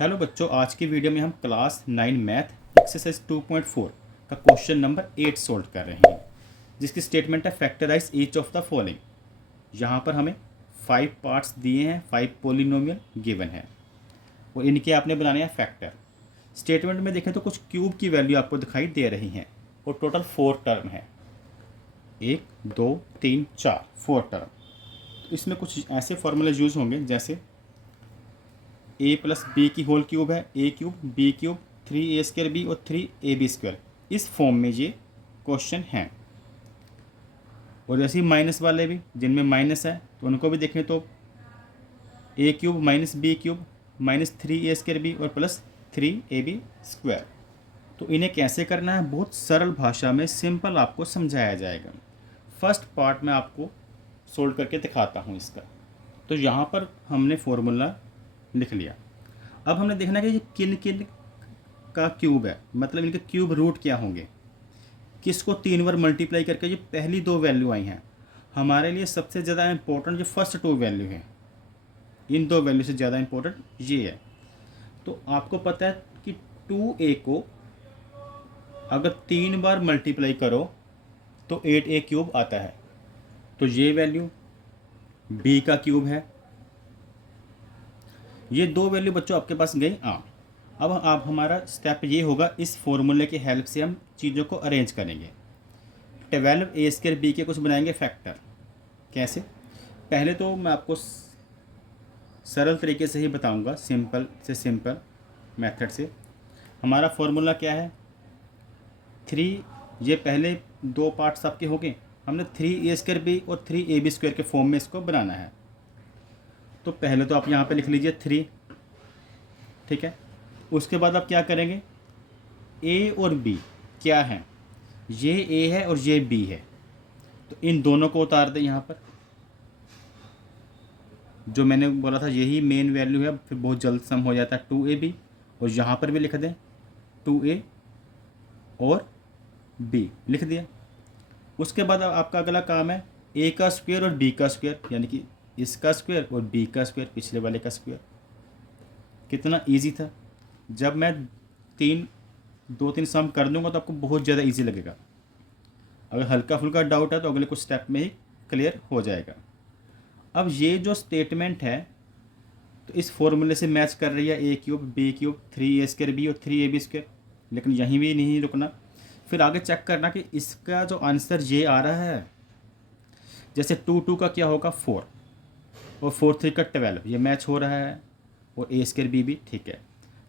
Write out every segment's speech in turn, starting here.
Hello बच्चों, आज की वीडियो में हम क्लास 9 मैथ एक्सरसाइज 2.4 का क्वेश्चन नंबर 8 सोल्व कर रहे हैं, जिसकी स्टेटमेंट है factorise each of the following. यहाँ पर हमें 5 पार्ट्स दिए हैं, 5 पोलिनोमियल गिवन है और इनके आपने बनाने हैं फैक्टर। स्टेटमेंट में देखें तो कुछ क्यूब की वैल्यू आपको दिखाई दे रही हैं और टोटल 4 टर्म है, 1 2 3 4 4 टर्म। तो इसमें कुछ ऐसे फॉर्मूले यूज़ होंगे जैसे ए प्लस बी की होल क्यूब है, A cube B cube 3a² B और 3ab²। इस फॉर्म में ये क्वेश्चन हैं। और जैसे ही माइनस वाले भी, जिनमें माइनस है तो उनको भी देखें तो A cube minus B cube minus 3a² B और प्लस 3ab²। तो इन्हें कैसे करना है, बहुत सरल भाषा में सिंपल आपको समझाया जाएगा। फर्स्ट पार्ट में आपको सोल्व करके दिखाता हूँ इसका। तो यहाँ पर हमने फॉर्मूला लिख लिया। अब हमने देखना है कि ये किन किन का क्यूब है, मतलब इनके क्यूब रूट क्या होंगे, किसको 3 बार मल्टीप्लाई करके जो पहली 2 वैल्यू आई हैं। हमारे लिए सबसे ज़्यादा इंपॉर्टेंट जो फर्स्ट 2 वैल्यू हैं, इन 2 वैल्यू से ज़्यादा इंपॉर्टेंट ये है। तो आपको पता है कि 2a को अगर 3 बार मल्टीप्लाई करो तो 8a³ आता है। तो ये वैल्यू b का क्यूब है। ये 2 वैल्यू बच्चों आपके पास गई। अब आप हमारा स्टेप ये होगा, इस फॉर्मूले की हेल्प से हम चीज़ों को अरेंज करेंगे। 12a² बी के कुछ बनाएंगे फैक्टर। कैसे? पहले तो मैं आपको सरल तरीके से ही बताऊंगा, सिंपल से सिंपल मेथड से। हमारा फॉर्मूला क्या है, 3, ये पहले 2 पार्ट्स आपके हो गए। हमने 3a² बी और 3ab² के फॉर्म में इसको बनाना है। तो पहले तो आप यहाँ पे लिख लीजिए 3, ठीक है। उसके बाद आप क्या करेंगे, a और b क्या है, ये a है और ये b है, तो इन दोनों को उतार दें यहाँ पर। जो मैंने बोला था यही मेन वैल्यू है, फिर बहुत जल्द सम हो जाता है 2ab। और यहाँ पर भी लिख दें 2a और b लिख दिया। उसके बाद आपका अगला काम है a का स्क्वायर और b का स्क्वायर, यानी कि इसका स्क्वायर और b का स्क्वायर, पिछले वाले का स्क्वायर। कितना इजी था। जब मैं 2-3 सम कर दूंगा तो आपको बहुत ज़्यादा इजी लगेगा। अगर हल्का फुल्का डाउट है तो अगले कुछ स्टेप में ही क्लियर हो जाएगा। अब ये जो स्टेटमेंट है तो इस फॉर्मूले से मैच कर रही है a cube b cube 3a² B और 3ab²। लेकिन यहीं भी नहीं रुकना, फिर आगे चेक करना कि इसका जो आंसर ये आ रहा है, जैसे 2 का क्या होगा 4 और 4 का 12, ये मैच हो रहा है। और a² b भी ठीक है।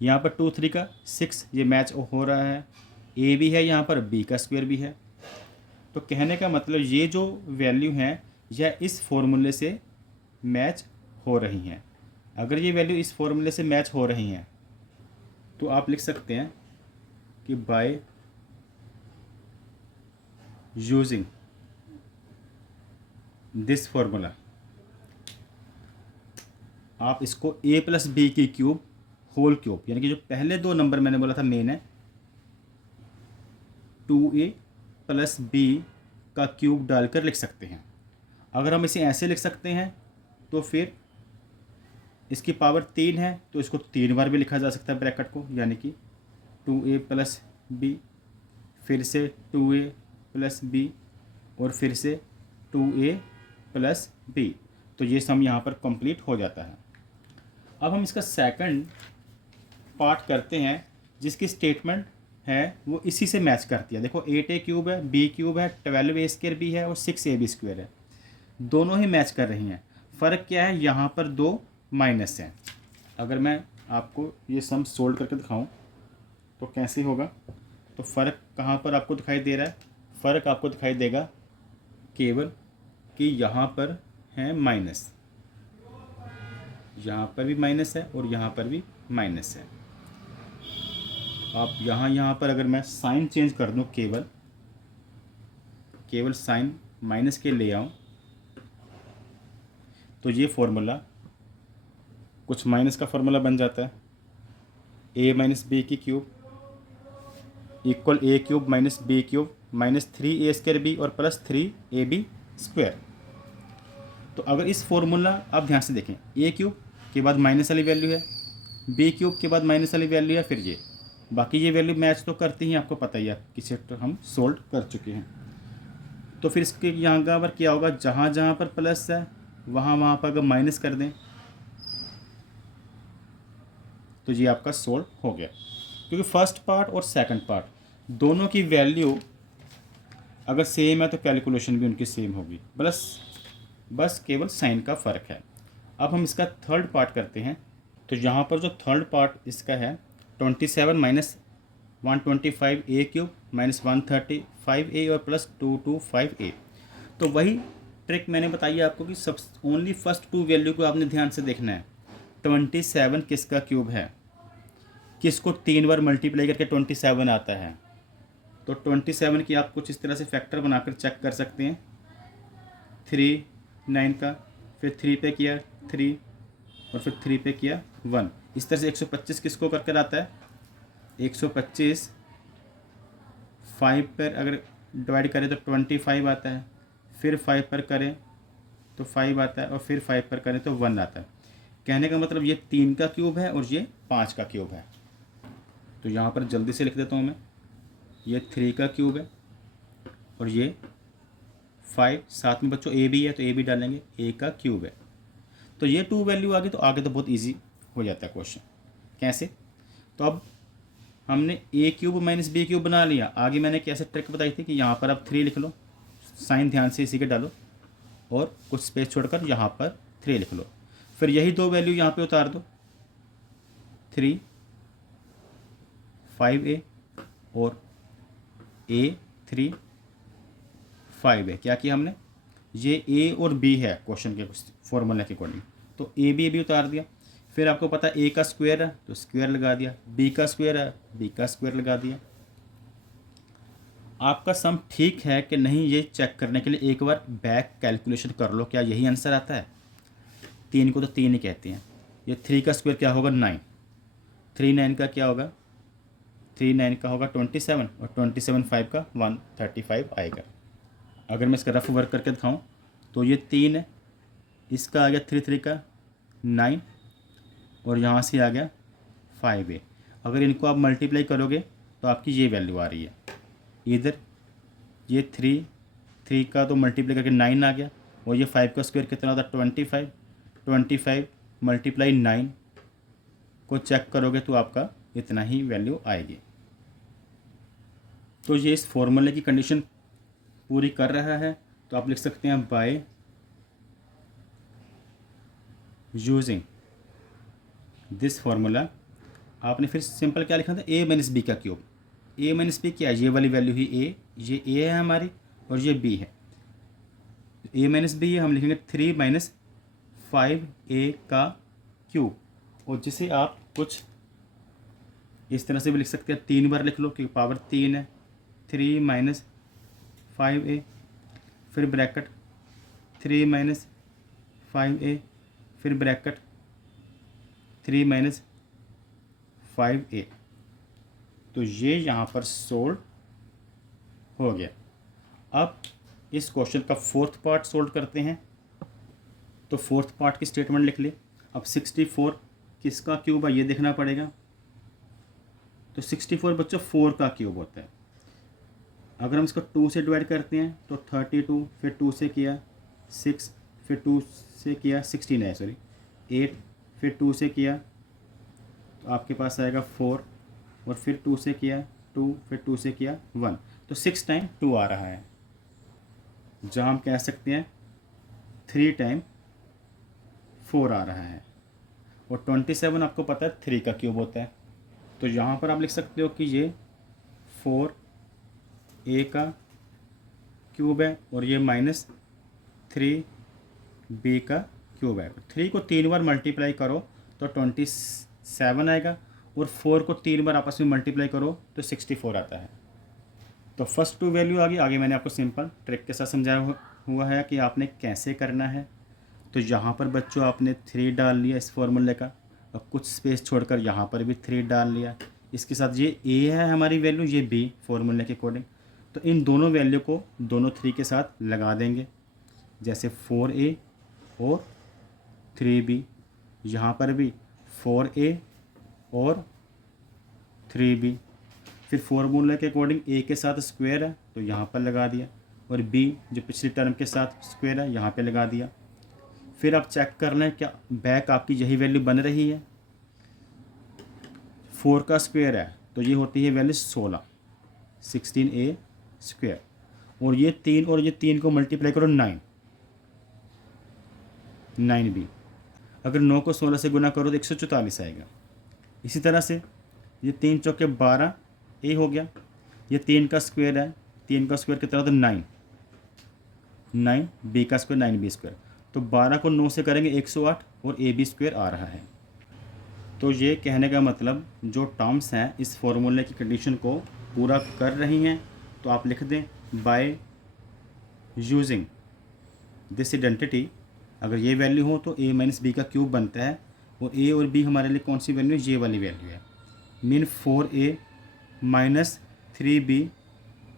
यहाँ पर 2 का 6, ये मैच हो रहा है। a भी है यहाँ पर, b का स्क्वायर भी है। तो कहने का मतलब ये जो वैल्यू हैं यह इस फॉर्मूले से मैच हो रही हैं। अगर ये वैल्यू इस फॉर्मूले से मैच हो रही हैं तो आप लिख सकते हैं कि बाय यूजिंग दिस फॉर्मूला आप इसको a प्लस बी की क्यूब होल क्यूब, यानी कि जो पहले 2 नंबर मैंने बोला था मेन है, 2a प्लस बी का क्यूब डालकर लिख सकते हैं। अगर हम इसे ऐसे लिख सकते हैं तो फिर इसकी पावर 3 है तो इसको 3 बार भी लिखा जा सकता है ब्रैकेट को, यानी कि 2a प्लस बी, फिर से 2a प्लस बी और फिर से 2a प्लस बी। तो ये सम यहाँ पर कंप्लीट हो जाता है। अब हम इसका सेकंड पार्ट करते हैं, जिसकी स्टेटमेंट है वो इसी से मैच करती है। देखो 8a³ है, b क्यूब है, 12a² बी है और 6ab² है, दोनों ही मैच कर रही हैं। फ़र्क क्या है, यहाँ पर 2 माइनस हैं। अगर मैं आपको ये सम सोल्व करके दिखाऊं तो कैसे होगा, तो फ़र्क कहाँ पर आपको दिखाई दे रहा है, फ़र्क आपको दिखाई देगा केवल कि यहाँ पर है माइनस, यहाँ पर भी माइनस है और यहाँ पर भी माइनस है। आप यहाँ पर अगर मैं साइन चेंज कर दूँ, केवल साइन माइनस के ले आऊँ, तो ये फॉर्मूला कुछ माइनस का फॉर्मूला बन जाता है। a माइनस बी की cube equal a cube minus B cube minus 3a² B और प्लस 3ab²। तो अगर इस फॉर्मूला आप ध्यान से देखें, a क्यूब के बाद माइनस वाली वैल्यू है बी क्यूब के बाद माइनस वाली वैल्यू है, फिर ये बाकी ये वैल्यू मैच तो करती हैं, आपको पता ही है किसे तो हम सोल्व कर चुके हैं। तो फिर इसके यहाँ का पर क्या होगा, जहाँ जहाँ पर प्लस है वहाँ वहाँ पर अगर माइनस कर दें तो ये आपका सोल्व हो गया। क्योंकि फर्स्ट पार्ट और सेकंड पार्ट दोनों की वैल्यू अगर सेम है तो कैलकुलेशन भी उनकी सेम होगी, बस केवल साइन का फ़र्क है। अब हम इसका थर्ड पार्ट करते हैं। तो यहाँ पर जो थर्ड पार्ट इसका है 27 माइनस 125 ए क्यूब माइनस 135 ए और प्लस 225 ए। तो वही ट्रिक मैंने बताई है आपको कि सब ओनली फर्स्ट टू वैल्यू को आपने ध्यान से देखना है। 27 किसका क्यूब है, किसको 3 बार मल्टीप्लाई करके 27 आता है। तो 27 की आप कुछ इस तरह से फैक्टर बनाकर चेक कर सकते हैं। 3 9 का, फिर 3 पे किया 3 और फिर 3 पे किया 1। इस तरह से 125 किसको कर कर आता है, 125 5 पर अगर डिवाइड करें तो 25 आता है, फिर 5 पर करें तो 5 आता है और फिर 5 पर करें तो 1 आता है। कहने का मतलब ये 3 का क्यूब है और ये 5 का क्यूब है। तो यहाँ पर जल्दी से लिख देता हूँ मैं, ये 3 का क्यूब है और ये 5, साथ में बच्चों ए भी है तो ए भी डालेंगे, ए का क्यूब है। तो ये 2 वैल्यू आ गई, तो आगे तो बहुत इजी हो जाता है क्वेश्चन। कैसे, तो अब हमने ए क्यूब माइनस बी क्यूब बना लिया। आगे मैंने कैसे ट्रिक बताई थी कि यहाँ पर आप 3 लिख लो, साइन ध्यान से इसी के डालो और कुछ स्पेस छोड़कर यहाँ पर 3 लिख लो। फिर यही 2 वैल्यू यहाँ पे उतार दो, 3 5a और a 3 5a। क्या किया हमने, ये a और b है क्वेश्चन के फॉर्मूला के अकॉर्डिंग, तो a भी उतार दिया। फिर आपको पता है a का स्क्वायर है तो स्क्वायर लगा दिया, b का स्क्वायर है b का स्क्वायर लगा दिया। आपका सम ठीक है कि नहीं ये चेक करने के लिए एक बार बैक कैलकुलेशन कर लो, क्या यही आंसर आता है। 3 को तो 3 ही कहते हैं। ये 3 का स्क्वायर क्या होगा 9, 3 9 का क्या होगा, 3 9 का होगा 27 और 27 5 का 135 आएगा। अगर मैं इसका रफ वर्क करके दिखाऊं तो ये 3 है, इसका आ गया 3 3 का 9 और यहाँ से आ गया 5a। अगर इनको आप मल्टीप्लाई करोगे तो आपकी ये वैल्यू आ रही है। इधर ये 3 का तो मल्टीप्लाई करके 9 आ गया और ये 5 का स्क्वायर कितना होता है 25 मल्टीप्लाई 9 को चेक करोगे तो आपका इतना ही वैल्यू आएगी। तो ये इस फॉर्मूले की कंडीशन पूरी कर रहा है। तो आप लिख सकते हैं बाय यूजिंग दिस फार्मूला। आपने फिर सिंपल क्या लिखा था, a माइनस बी का क्यूब। a माइनस बी क्या है, ये वाली वैल्यू ही a, ये a है हमारी और ये b है। a माइनस बी हम लिखेंगे 3 माइनस 5a का क्यूब, और जिसे आप कुछ इस तरह से भी लिख सकते हैं, 3 बार लिख लो क्योंकि पावर 3 है। 3 माइनस 5a फिर ब्रैकेट 3 माइनस 5a फिर ब्रैकेट 3 माइनस 5a। तो ये यहाँ पर सोल्व हो गया। अब इस क्वेश्चन का फोर्थ पार्ट सोल्व करते हैं। तो फोर्थ पार्ट की स्टेटमेंट लिख ले। अब 64 किसका क्यूब है ये देखना पड़ेगा। तो 64 बच्चों 4 का क्यूब होता है। अगर हम इसको 2 से डिवाइड करते हैं तो 32, फिर 2 से किया 6, फिर 2 से किया 16 है सॉरी 8, फिर 2 से किया तो आपके पास आएगा 4 और फिर 2 से किया 2, फिर 2 से किया 1, तो 6 टाइम 2 आ रहा है। जहाँ हम कह सकते हैं 3 टाइम 4 आ रहा है। और 27 आपको पता है 3 का क्यूब होता है। तो यहाँ पर आप लिख सकते हो कि ये 4a का क्यूब है और ये माइनस 3b का क्यूब है। 3 को 3 बार मल्टीप्लाई करो तो 27 आएगा और 4 को 3 बार आपस में मल्टीप्लाई करो तो 64 आता है। तो फर्स्ट 2 वैल्यू आ गई। आगे मैंने आपको सिंपल ट्रिक के साथ समझाया हुआ है कि आपने कैसे करना है। तो यहाँ पर बच्चों आपने 3 डाल लिया इस फॉर्मूले का और कुछ स्पेस छोड़कर यहाँ पर भी 3 डाल लिया। इसके साथ ये a है हमारी वैल्यू, ये b फॉर्मूले के अकॉर्डिंग। तो इन दोनों वैल्यू को दोनों 3 के साथ लगा देंगे, जैसे 4a और 3b। यहाँ पर भी 4a और 3b। फिर फॉर्मूले के अकॉर्डिंग a के साथ स्क्वायर है तो यहाँ पर लगा दिया, और b जो पिछली टर्म के साथ स्क्वायर है यहाँ पे लगा दिया। फिर आप चेक कर लें क्या बैक आपकी यही वैल्यू बन रही है। 4 का स्क्वायर है तो ये होती है वैल्यू 16a स्क्वायर, और ये 3 और ये 3 को मल्टीप्लाई करो 9b। अगर 9 को 16 से गुना करो तो 144 आएगा। इसी तरह से ये 3 चौके 12 ए हो गया, ये 3 का स्क्वायर है, 3 का स्क्वायर कितना होता है 9 बी का स्क्वायर 9b स्क्वायर, तो 12 को 9 से करेंगे 108 और ए बी स्क्वायर आ रहा है। तो ये कहने का मतलब जो टर्म्स हैं इस फॉर्मूले की कंडीशन को पूरा कर रही हैं, तो आप लिख दें बाय यूजिंग दिस आइडेंटिटी। अगर ये वैल्यू हो तो a माइनस बी का क्यूब बनता है, और a और b हमारे लिए कौन सी वैल्यू है, ये वाली वैल्यू है, मीन 4a माइनस 3b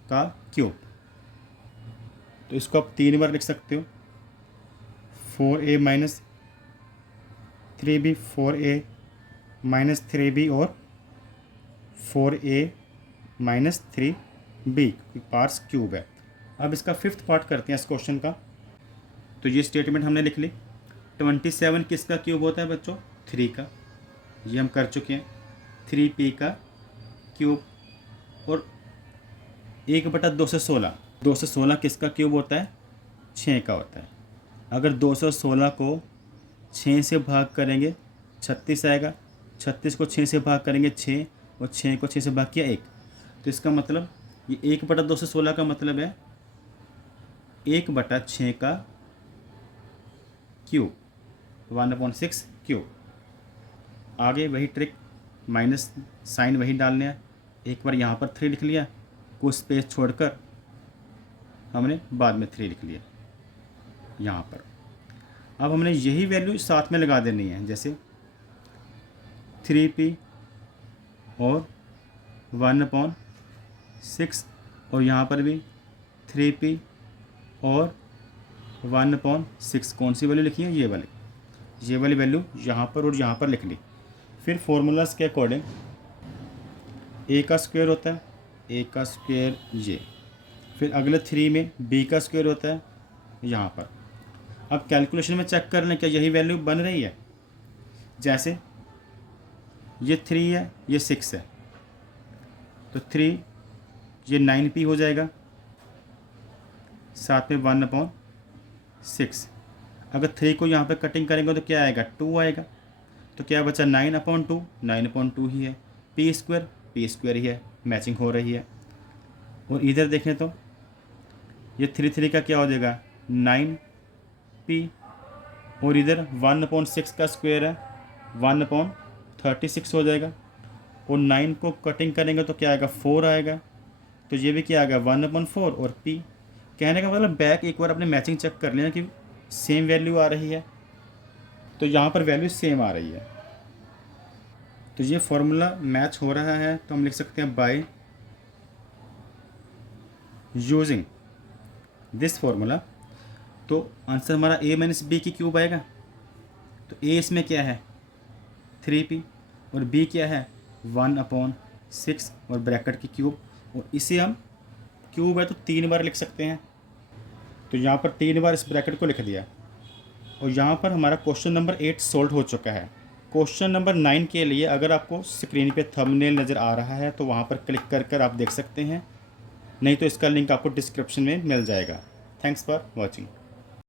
का क्यूब। तो इसको आप 3 बार लिख सकते हो, 4a minus 3b, 4a minus 3b और 4a minus 3b parts cube है। अब इसका 5th पार्ट करते हैं इस क्वेश्चन का। तो ये स्टेटमेंट हमने लिख ली। 27 किसका क्यूब होता है बच्चों, 3 का, ये हम कर चुके हैं, 3p का क्यूब। और 1/216, 216 किसका क्यूब होता है, 6 का होता है। अगर 216 को 6 से भाग करेंगे 36 आएगा, 36 को 6 से भाग करेंगे 6, और 6 को 6 से भाग किया 1, तो इसका मतलब ये 1/216 का मतलब है 1/6 का क्यूब, 1/6 क्यूब। आगे वही ट्रिक, माइनस साइन वही डालने हैं। एक बार यहाँ पर 3 लिख लिया, कुछ स्पेस छोड़कर हमने बाद में 3 लिख लिया यहाँ पर। अब हमने यही वैल्यू साथ में लगा देनी है, जैसे 3p और 1/6, और यहाँ पर भी 3p और 1/6। कौन सी वैल्यू लिखी है, ये वाली वैल्यू यहाँ पर और यहाँ पर लिख ली। फिर फॉर्मूलाज के अकॉर्डिंग a का स्क्वायर होता है, a का स्क्वायर ये, फिर अगले 3 में b का स्क्वायर होता है यहाँ पर। अब कैलकुलेशन में चेक कर लें क्या यही वैल्यू बन रही है। जैसे ये 3 है, ये 6 है, तो 3 ये 9p हो जाएगा, साथ में 1/6। अगर 3 को यहाँ पे कटिंग करेंगे तो क्या आएगा, 2 आएगा, तो क्या बचा 9/2, 9/2 ही है, p स्क्वायर ही है, मैचिंग हो रही है। और इधर देखें तो ये 3 का क्या हो जाएगा 9p, और इधर 1/6 का स्क्वायर है 1/36 हो जाएगा, और 9 को कटिंग करेंगे तो क्या आएगा 4 आएगा, तो ये भी क्या आएगा 1/4 और p। कहने का मतलब बैक एक बार अपने मैचिंग चेक कर लेना कि सेम वैल्यू आ रही है, तो यहाँ पर वैल्यू सेम आ रही है, तो ये फॉर्मूला मैच हो रहा है। तो हम लिख सकते हैं बाय यूजिंग दिस फॉर्मूला। तो आंसर हमारा a माइनस बी की क्यूब आएगा। तो a इसमें क्या है 3p, और b क्या है 1/6 और ब्रैकेट की क्यूब, और इसे हम क्यूब है तो 3 बार लिख सकते हैं। तो यहाँ पर 3 बार इस ब्रैकेट को लिख दिया, और यहाँ पर हमारा क्वेश्चन नंबर 8 सॉल्व हो चुका है। क्वेश्चन नंबर 9 के लिए अगर आपको स्क्रीन पे थंबनेल नज़र आ रहा है तो वहाँ पर क्लिक कर आप देख सकते हैं, नहीं तो इसका लिंक आपको डिस्क्रिप्शन में मिल जाएगा। Thanks for watching.